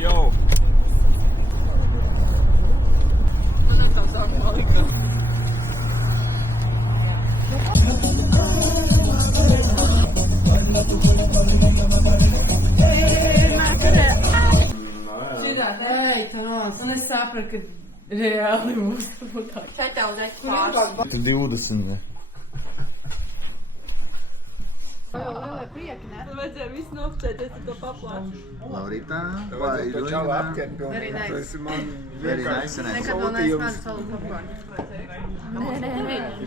Jau. Un es sapratu, ka reāli būs tā. Tā tev dek pāris. 20. Lielai prieki, ne? Vajadzēja visu noftēties ar to paplāšu. Laurita, To čau apķert Very pilnīgi. nice. Tu esi man very nice. Nekad vēl neesmu salu popcornu.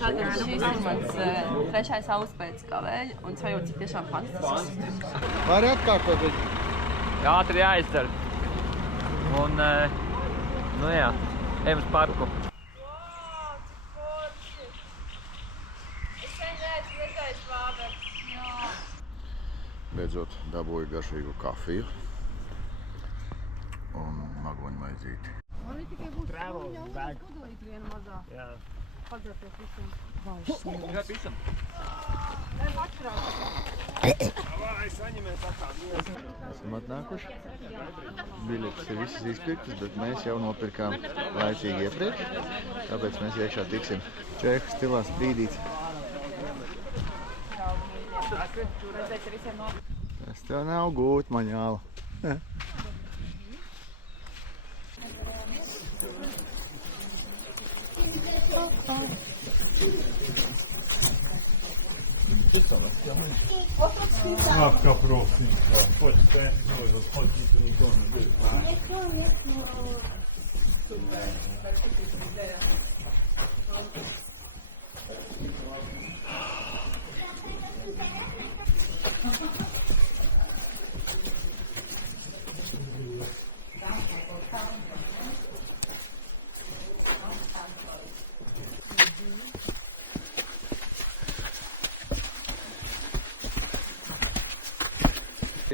Tātad šis ir mans trešais alus pēc kavēļa un sajūtas ir tiešām fantastisks. Vari atkārtot viņu? Ātri jāizdara. Un, nu jā, ejam uz parku. Beidzot dabūju garšīgu kafiju un magoņu maizīti. Man ir tikai būs skumja un pudelīt viena mazā. Jā. Padzēties visiem. Jā, pisam. Esam atnākuši. Biļetes ir visas izpirktas, bet mēs jau nopirkām laicīgi iepriekš. Tāpēc mēs iekšā tiksim. Čehu stilā sprīdīts. Es tev nav gūt, maņāla. Łapka profita, chodź ten, chodź tu.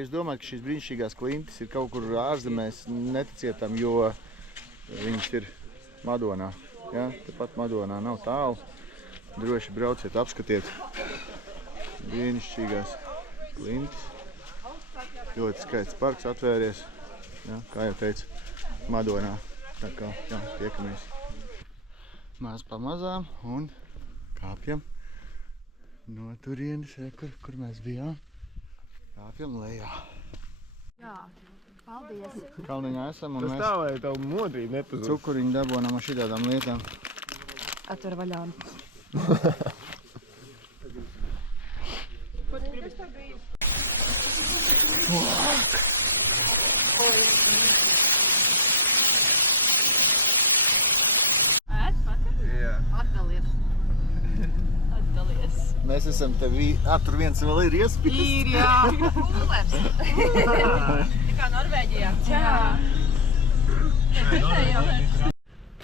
Es domāju, ka šīs brīnišķīgās klintis ir kaut kur ārzemēs neticietam, jo viņš ir Madonā. Ja? Tepat Madonā nav tālu. Droši brauciet, apskatiet. Brīnišķīgās klintis. Ļoti skaists parks atvēries. Ja? Kā jau teicu, Madonā. Tā kā jā, tiekamies. Maz pamazām un kāpjam no turienes, kur mēs bijām. Kāpjam lejā. Jā, paldies. Kalniņā esam un Tas mēs tā, lai tavu modrību nepazūd. cukuriņu dabonām ar šitādām lietām. Atver vaļā. Jā. Atdalies. Atdalies. Mēs esam tevi, tur viens vēl ir iespīts. Ir, jā. Kulers. Tā kā Norvēģijā. Jā.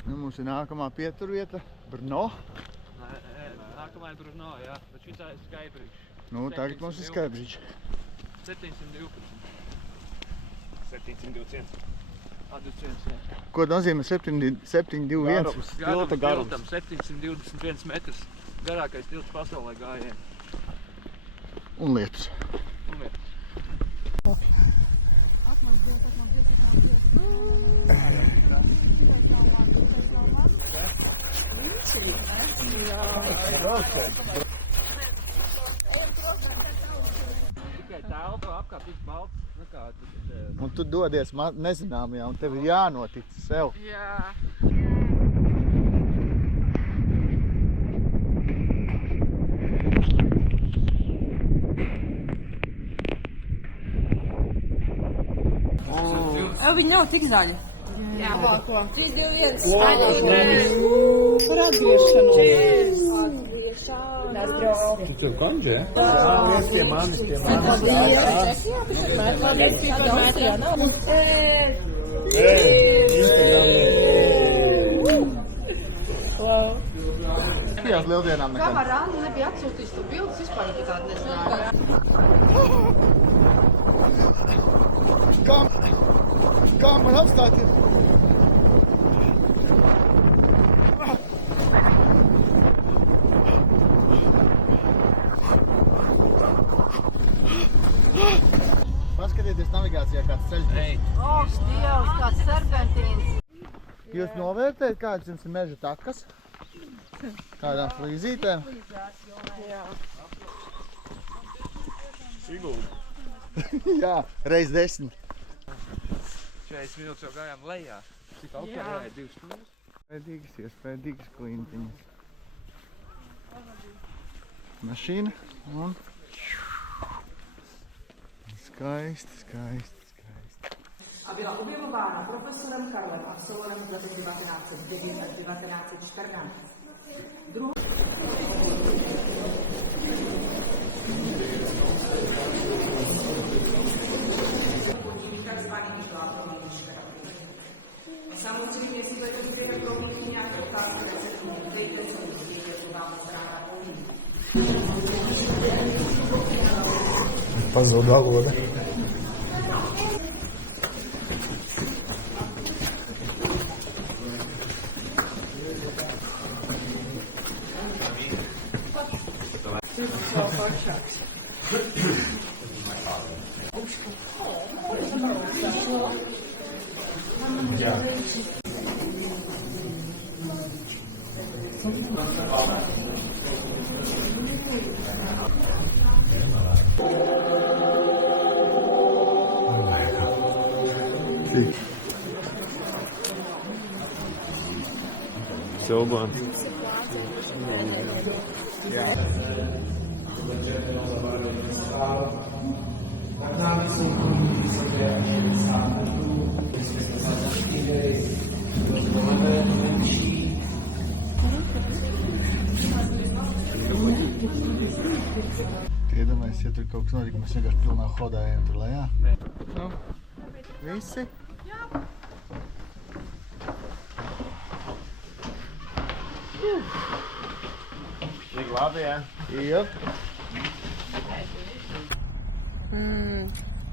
Nu, mums ir nākamā pieturvieta, Brno. Nākamā ir Brno, jā, bet šitā ir Skybridge. Nu, tagad mums ir Skybridge. 712. 721. 21, jā. Ko nozīmē 721? Tilta garums. Tiltam 721 metrus. Garākais tilts pasaulē gājien. Un lietus. Un lietas. Tikai telpa apkārt viss balts. Nu kā, Un tu dodies nezināmajā, un tev ir jānotic sev. Jā. Viņi nav tik zaļi. Jā, vēl ko. 3, 2, 1. Par atgriešanu. Tu tev konģē? Viens pie manis, pie manis. Tajās lieldienām Kā nekad. var Anna nebija atsūtījis to bildes, vispār nekad tādu nezināju. Kā man apstāties? Paskatiet, paskaties navigācijā, kāds ceļš būs. Ak, Dievs, kāds serpentīns. Jūs novērtējat, kāds jums ir meža takas? Kādām flīzītēm? Jā, reiz 10. 40 minūtes jau gājām lejā. Cik autorijāja 2 stundas? Iespējīgas klintiņas. Mašīna un skaisti. A byla objevována profesorem Karlem Absolorem v letech 1909 až 1914. Podíví takzvaných žlátových škrapů. Samozřejmě, jestli budete zběhat pro mě nějaké otázky, tak se tomu dejte, co můžete, co vám ráda povím. Pazuda valoda. Silvan. Iedomājies, ja tur kaut kas notika, mēs vienkārši pilnā hodā ejam tur lejā. Nu, visi? Tik labi, jā? Jop.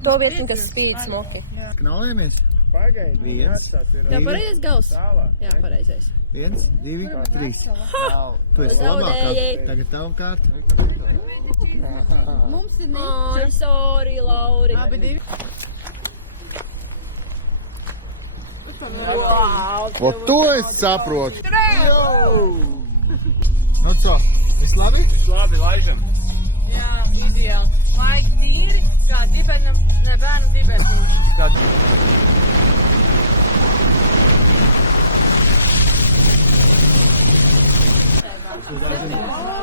To vietiņu, kas spīd smuki. Knaujamies? Pagaidi. 1, Jā, pareizais gals. Jā, pareizais. 1, 2, 3. Tu esi Zaudēji. labākā. Tagad tavu kārtu. Ai, sorry, Lauri. Abi divi. O to es saprotu. Nu co, viss labi? Labi, laižam. Jā, ideāli. Laiki tīri, kā dibenam, ne bērnu dibens.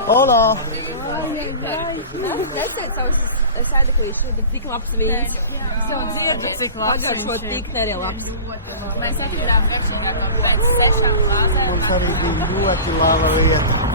Hola! Nesiet tavs sēdeklīšu, bet tik labs vīns. Es jau dzirdu, cik labs Pagāds, ko viņš ir. tik arī labs. Mēs atvedām priekšā pēc 6 glāzēm. Mums arī bija ļoti laba lieta.